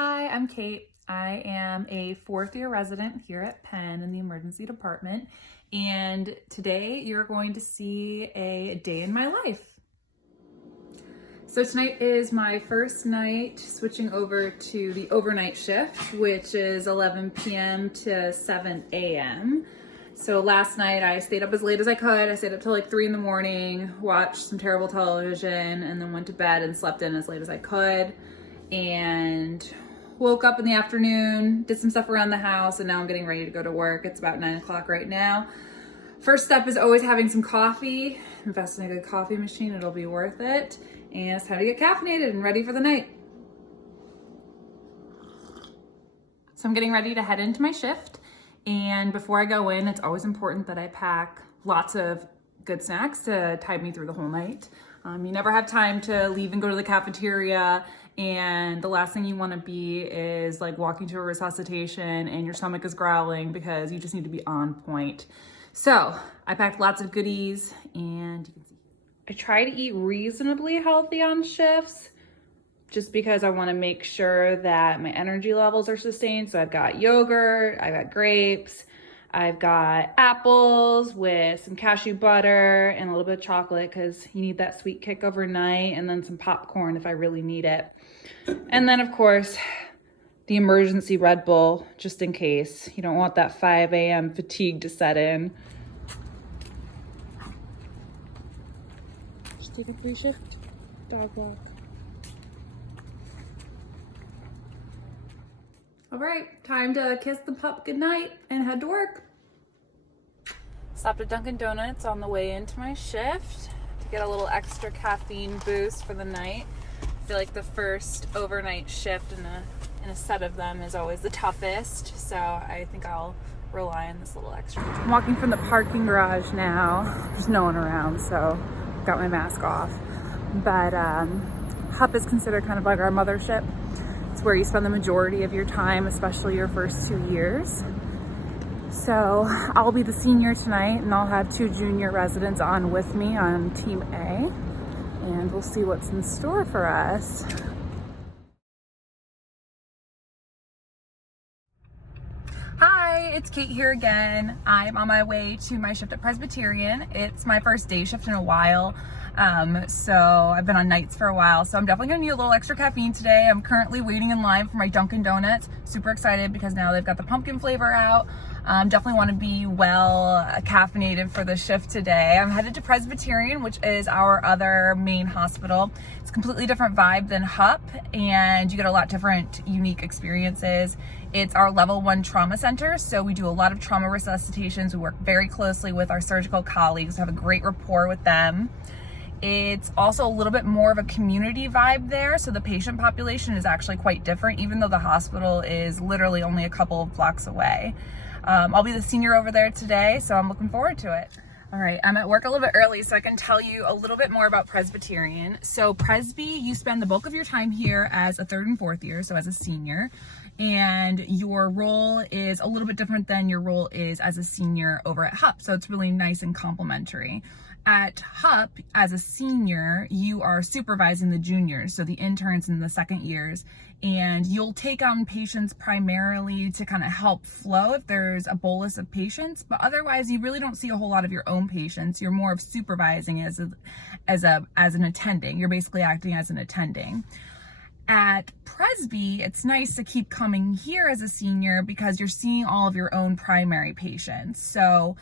Hi, I'm Kate. I am a fourth year resident here at Penn in the emergency department. And today you're going to see a day in my life. So tonight is my first night switching over to the overnight shift, which is 11 p.m. to 7 a.m. So last night I stayed up as late as I could. I stayed up till like 3 in the morning, watched some terrible television, and then went to bed and slept in as late as I could. And woke up in the afternoon, did some stuff around the house, and now I'm getting ready to go to work. It's about 9 o'clock right now. First step is always having some coffee. Invest in a good coffee machine, it'll be worth it. And it's time to get caffeinated and ready for the night. So I'm getting ready to head into my shift. And before I go in, it's always important that I pack lots of good snacks to tide me through the whole night. You never have time to leave and go to the cafeteria, and the last thing you want to be is like walking to a resuscitation and your stomach is growling because you just need to be on point. So I packed lots of goodies, and you can see I try to eat reasonably healthy on shifts just because I want to make sure that my energy levels are sustained. So I've got yogurt, I've got grapes, I've got apples with some cashew butter and a little bit of chocolate because you need that sweet kick overnight, and then some popcorn if I really need it. And then of course, the emergency Red Bull, just in case. You don't want that 5 a.m. fatigue to set in. Just take a free shift, dog walk. All right, time to kiss the pup goodnight and head to work. Stopped at Dunkin' Donuts on the way into my shift to get a little extra caffeine boost for the night. I feel like the first overnight shift in a set of them is always the toughest, so I think I'll rely on this little extra. I'm walking from the parking garage now. There's no one around, so got my mask off. But HUP is considered kind of like our mothership. It's where you spend the majority of your time, especially your first 2 years. So I'll be the senior tonight, and I'll have 2 junior residents on with me on Team A, and we'll see what's in store for us. Hi, it's Kate here again. I'm on my way to my shift at Presbyterian. It's my first day shift in a while. So I've been on nights for a while, so I'm definitely gonna need a little extra caffeine today. I'm currently waiting in line for my Dunkin' Donuts. Super excited because now they've got the pumpkin flavor out. Definitely want to be well caffeinated for the shift today. I'm headed to Presbyterian, which is our other main hospital. It's a completely different vibe than HUP, and you get a lot different unique experiences. It's our level 1 trauma center, so we do a lot of trauma resuscitations. We work very closely with our surgical colleagues, have a great rapport with them. It's also a little bit more of a community vibe there, so the patient population is actually quite different, even though the hospital is literally only a couple of blocks away. I'll be the senior over there today, so I'm looking forward to it. All right, I'm at work a little bit early, so I can tell you a little bit more about Presbyterian. So Presby, you spend the bulk of your time here as a 3rd and 4th year, so as a senior, and your role is a little bit different than your role is as a senior over at HUP, so it's really nice and complementary. At HUP, as a senior, you are supervising the juniors, so the interns and the 2nd years, and you'll take on patients primarily to kind of help flow if there's a bolus of patients, but otherwise you really don't see a whole lot of your own patients. You're more of supervising as an attending. You're basically acting as an attending. At Presby, it's nice to keep coming here as a senior because you're seeing all of your own primary patients. So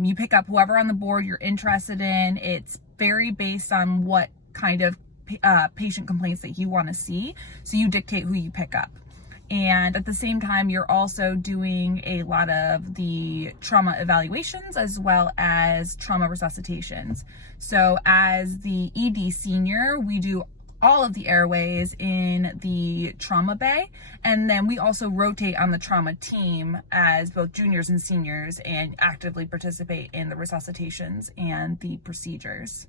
you pick up whoever on the board you're interested in. It's very based on what kind of patient complaints that you want to see. So you dictate who you pick up. And at the same time, you're also doing a lot of the trauma evaluations as well as trauma resuscitations. So as the ED senior, we do all of the airways in the trauma bay, and then we also rotate on the trauma team as both juniors and seniors and actively participate in the resuscitations and the procedures.